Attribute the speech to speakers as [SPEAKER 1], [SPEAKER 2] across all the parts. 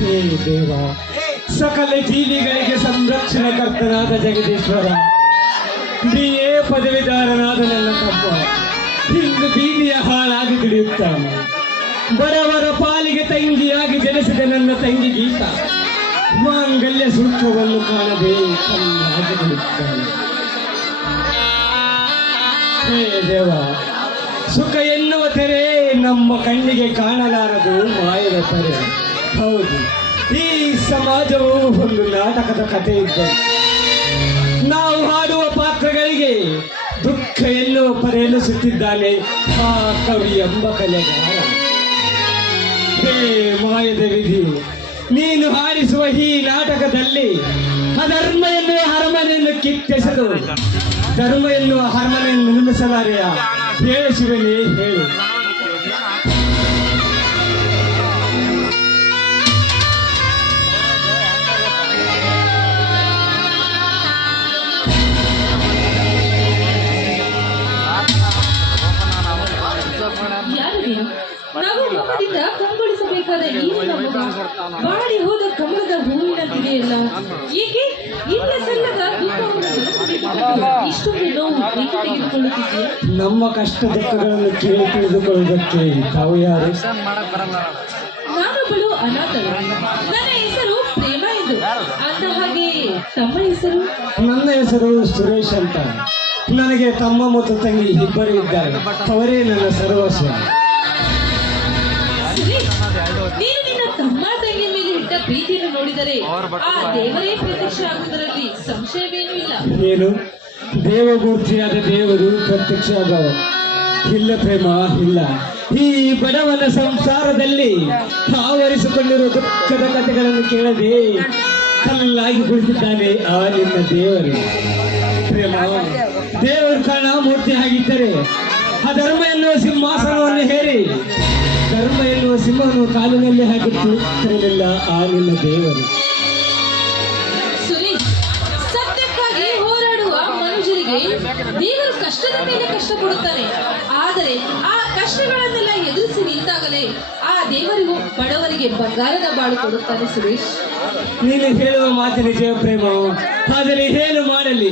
[SPEAKER 1] ಹೇ ದೇವ. ಸಕಲ ಜೀವಿಗಳಿಗೆ ಸಂರಕ್ಷಣೆ ಕರ್ತನಾದ ಜಗದೀಶ್ವರ. ಬಿ ಎ ಪದವಿದಾರನಾದ ನನ್ನ ತಪ್ಪ. ಇಂದು ಬೀದಿಯ ಹಾಳಾಗಿ ದುಡಿಯುತ್ತಾನೆ ಬರವರ ಪಾಲಿಗೆ ತಂಗಿಯಾಗಿ ಜನಿಸಿದ ನನ್ನ ತಂಗಿ ಗೀತ. ಮಾಂಗಲ್ಯ ಸೂತ್ರವನ್ನು ಕಾಣದೇ ಕಣ್ಣಾಗಿ ದುಡಿಯುತ್ತಾನೆ ಹೇ ದೇವ, ಸುಖ ಎನ್ನುವ ತೆರೆ ನಮ್ಮ ಕಣ್ಣಿಗೆ ಕಾಣಲಾರದು ಮಾಯದ ತೆರೆ. ಹೌದು. ಈ ಸಮಾಜವು ಒಂದು ನಾಟಕದ ಕಥೆ ಇದ್ದ, ನಾವು ಹಾಡುವ ಪಾತ್ರಗಳಿಗೆ ದುಃಖ ಎಲ್ಲೋ ಪರೆಯನ್ನು ಸುತ್ತಿದ್ದಾನೆ ಆ ಕವಿ ಎಂಬ ಕಲೆಗಾರ. ಹೇ ಮಾಯದ ವಿಧಿ, ನೀನು ಹಾಡಿಸುವ ಈ ನಾಟಕದಲ್ಲಿ ಅಧರ್ಮ ಎನ್ನುವ ಹರಮನೆಯನ್ನು ಕಿತ್ತೆಸೆದು ಧರ್ಮ ಎನ್ನುವ ಹರಮನೆಯನ್ನು ನಿಲ್ಲಿಸಲಾರೆಯ? ಹೇಳು ಶಿವನೇ, ಹೇಳು.
[SPEAKER 2] ಮೋಹದಿಂದ ಕಂಗೊಳಿಸಬೇಕಾದ ಈ ನಿನ್ನ ಮುಖ ಬಾಡಿ ಹೋದ ಕಮಲದ ಹೂವಿನಂತಿದೆಯಲ್ಲ ಏಕೆ? ಇಲ್ಲ ಸಲ್ಲದ ದುಃಖವನ್ನು ಇಷ್ಟೊಂದು ನೋವು ಏಕೆ ತೆಗೆದುಕೊಳ್ಳುತ್ತಿದ್ದೀಯ
[SPEAKER 1] ನಮ್ಮ ಕಷ್ಟ ದುಃಖಗಳನ್ನು ಕೇಳಿ ತಿಳಿದುಕೊಳ್ಳುವುದಕ್ಕೆ ತಾವು ಯಾರು?
[SPEAKER 2] ನಾನೊಬ್ಬಳು ಅನಾಥಳು ನನ್ನ ಹೆಸರು ಪ್ರೇಮ ಎಂದು. ಅಂದ ಹಾಗೆ ತಮ್ಮ ಹೆಸರು?
[SPEAKER 1] ನನ್ನ ಹೆಸರು ಸುರೇಶ್ ಅಂತ. ನನಗೆ ತಮ್ಮ ಮತ್ತು ತಂಗಿ ಇಬ್ಬರು ಇದ್ದಾರೆ. ಅವರೇ ನನ್ನ ಸರ್ವಸ್ವ.
[SPEAKER 2] ನೀನು ನಿನ್ನ ತಮ್ಮ ತಂಗಿ ಮೇಲೆ ಇಟ್ಟ ಪ್ರೀತಿಯನ್ನು ನೋಡಿದರೆ ಆ ದೇವರೇ ಪ್ರತ್ಯಕ್ಷ ಆಗುವುದರಲ್ಲಿ ಸಂಶಯವೇನೂ ಇಲ್ಲ.
[SPEAKER 1] ಏನು ದೇವಮೂರ್ತಿಯಾದ ದೇವರು ಪ್ರತ್ಯಕ್ಷ ಆಗವ ಇಲ್ಲ ಪ್ರೇಮ ಇಲ್ಲ. ಈ ಬಡವನ ಸಂಸಾರದಲ್ಲಿ ಆವರಿಸಿಕೊಂಡಿರುವ ದುಃಖದ ಕಥೆಗಳನ್ನು ಕೇಳದೆ ಕಲ್ಲಾಗಿ ಕುಳಿತಿದ್ದಾನೆ ಆ ನಿನ್ನ ದೇವರು. ಪ್ರೇಮ ದೇವರು ಕಾಣ ಮೂರ್ತಿ ಆಗಿದ್ದರೆ ಆ ಧರ್ಮ ಎನ್ನುವ ಸಿಂಹಾಸನವನ್ನು ಹೇರಿ ತುಳಿತಿರಲಿಲ್ಲ ಆ ನಿನ್ನ ದೇವರು.
[SPEAKER 2] ಸುರೇಶ್ ಸತ್ಯಕ್ಕಾಗಿ ಹೋರಾಡುವ ಮನುಷ್ಯರಿಗೆ ದೇವರು ಕಷ್ಟದ ಮೇಲೆ ಕಷ್ಟ ಕೊಡುತ್ತಾನೆ ಆದರೆ ಆ ಕಷ್ಟಗಳನ್ನೆಲ್ಲ ಎದುರಿಸಿ ನಿಂತಾಗಲೇ ಆ ದೇವರಿಗೂ ಬಡವರಿಗೆ ಬಂಗಾರದ ಬಾಳು ಕೊಡುತ್ತಾನೆ ಸುರೇಶ್.
[SPEAKER 1] ನೀನು ಹೇಳುವ ಮಾತು ನಿಜ ಪ್ರೇಮ. ಆದರೆ ಏನು ಮಾಡಲಿ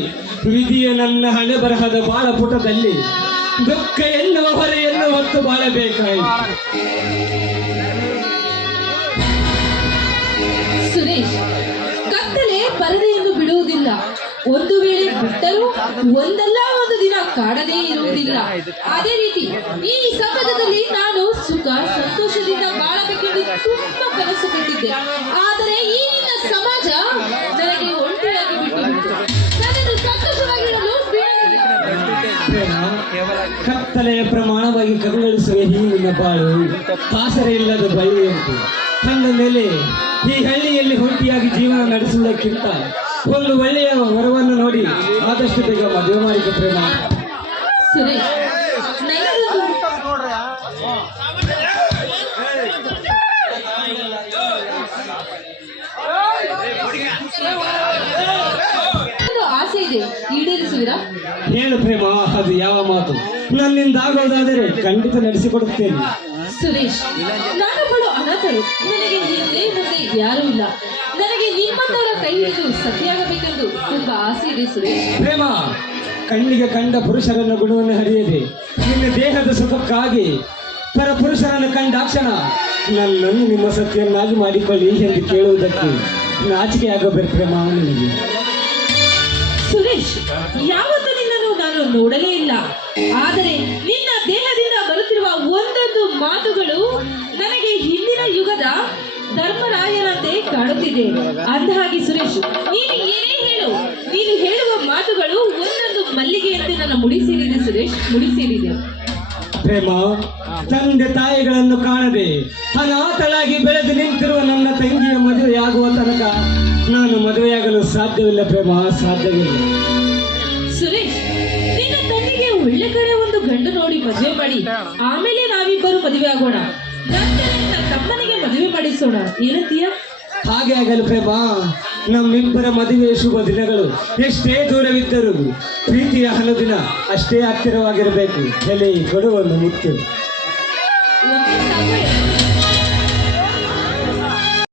[SPEAKER 1] ವಿಧಿಯ ನನ್ನ ಹಣೆ ಬರಹದ ಬಾಳ ಪುಟದಲ್ಲಿ ದುಃಖ ಎನ್ನುವ ಹೊರೆಯನ್ನು ಹೊತ್ತು ಬಾಳಬೇಕಾಯಿತು.
[SPEAKER 2] ಬಿಡುವುದಿಲ್ಲ ಒಂದು ವೇಳೆ ಬಿಟ್ಟರೂ ಒಂದಲ್ಲ ಒಂದು ದಿನ ಕಾಡದೇ ಇರುವುದಿಲ್ಲ. ಅದೇ ರೀತಿ ಈ ಸಮಾಜದಲ್ಲಿ ನಾನು ಸುಖ, ಸಂತೋಷದಿಂದ ಬಾಳಬೇಕೆಂದು ತುಂಬಾ ಕನಸು ಕಟ್ಟಿದ್ದೆ ಆದರೆ ಈ ನಿನ್ನ ಸಮಾಜ ನನಗೆ ಒಂಟಿಯಾಗಿ ಬಿಟ್ಟು ನನ್ನನ್ನು ಸಂತೋಷವಾಗಿರಲು
[SPEAKER 1] ಕತ್ತಲೆಯ ಪ್ರಮಾಣವಾಗಿ ಕರುಗಳಿಸುವ ಈ ನಿನ್ನ ಬಾಳು ಪಾಸರೆ ಇಲ್ಲದ ಬಳ್ಳಿಯಂತೆ. ಕಂದ ಮೇಲೆ ಈ ಹಳ್ಳಿಯಲ್ಲಿ ಹೊಂಟಿಯಾಗಿ ಜೀವನ ನಡೆಸುವುದಕ್ಕಿಂತ ಒಂದು ಒಳ್ಳೆಯ ವರವನ್ನು ನೋಡಿ ಆದಷ್ಟು ಬೇಗ ಮದುವೆ ಮಾಡಿದ ಪ್ರೇಮ.
[SPEAKER 2] ಸುರೇಶ್ ಆಸೆ ಇದೆ ಈಡೇರಿಸುವಿರಾ
[SPEAKER 1] ಹೇಳು ಪ್ರೇಮ ಅದು ಯಾವ ಮಾತು? ನನ್ನಿಂದ ಆಗೋದಾದರೆ ಖಂಡಿತ ನಡೆಸಿಕೊಡುತ್ತೇನೆ.
[SPEAKER 2] ಸುರೇಶ್ ನಾನೊಬ್ಬಳು ಅನಾಥರು ನನಗೆ ಹಿಂದೆ ಮುಂದೆ ಯಾರೂ ಹಿಡಿದು ಸತಿಯಾಗಬೇಕೆಂದು ತುಂಬಾ ಆಸೆ ಇದೆ ಸುರೇಶ್.
[SPEAKER 1] ಪ್ರೇಮ ಕಣ್ಣಿಗೆ ಕಂಡ ಪುರುಷರನ್ನು ಗುಣವನ್ನು ಹರಿಯದೆ ನಿನ್ನ ದೇಹದ ಸುಖಕ್ಕಾಗಿ ಪರ ಪುರುಷರನ್ನು ಕಂಡಾಕ್ಷಣ ನನ್ನನ್ನು ನಿಮ್ಮ ಸತ್ಯನ್ನಾಗಿ ಮಾಡಿಕೊಳ್ಳಿ ಎಂದು ಕೇಳುವುದಕ್ಕೆ ನಾಚಿಕೆ ಆಗಬೇಕು ಪ್ರೇಮ ನನಗೆ.
[SPEAKER 2] ಸುರೇಶ್ ಯಾವತ್ತೂ ನಿನ್ನನ್ನು ನಾನು ನೋಡಲೇ ಇಲ್ಲ. ಆದರೆ ನಿನ್ನ ದೇಹದಿಂದ ಬರುತ್ತಿರುವ ಒಂದೊಂದು ಮಾತುಗಳು ನನಗೆ ಹಿಂದಿನ ಯುಗದ ಧರ್ಮರಾಯನಂತೆ ಕಾಣುತ್ತಿದೆ ಅಂದಹಾಗೆ ಸುರೇಶ್ ನೀನು ಏನೇ ಹೇಳು ನೀನು ಹೇಳುವ ಮಾತುಗಳು ಒಂದೊಂದು ಮಲ್ಲಿಗೆಯಂತೆ ನನ್ನ ಮುಡಿ ಸೇರಿದೆ ಸುರೇಶ್ ಮುಡಿ ಸೇರಿದೆ.
[SPEAKER 1] ಪ್ರೇಮ ತಂದೆ ತಾಯಿಗಳನ್ನು ಕಾಣದೆ ಅನಾಥಳಾಗಿ ಬೆಳೆದು ನಿಂತಿರುವ ನನ್ನ ತಂಗಿಯ ಮದುವೆಯಾಗುವ ತನಕ ನಾನು ಮದುವೆಯಾಗಲು ಸಾಧ್ಯವಿಲ್ಲ ಪ್ರೇಮ ಸಾಧ್ಯವಿಲ್ಲ.
[SPEAKER 2] ಸುರೇಶ್ ನಿನ್ನ ತಂಗಿಗೆ ಒಳ್ಳೆ ಕಡೆ ಒಂದು ಗಂಡು ನೋಡಿ ಮದುವೆ ಮಾಡಿ ಆಮೇಲೆ ನಾವಿಬ್ಬರು ಮದುವೆ ಆಗೋಣ ಮಾಡಿಸೋಣ ಏನಂತೀಯ
[SPEAKER 1] ಹಾಗೆ ಆಗಲು ಪ್ರೇಮ, ನಮ್ಮಿಬ್ಬರ ಮದುವೆ ಶುಭ ದಿನಗಳು. ಎಷ್ಟೇ ದೂರವಿದ್ದರೂ ಪ್ರೀತಿಯ ಹಲದಿನ ಅಷ್ಟೇ ಹತ್ತಿರವಾಗಿರಬೇಕು. ಎಲೆ ಕೊಡುವನ್ನು ಮುತ್ತು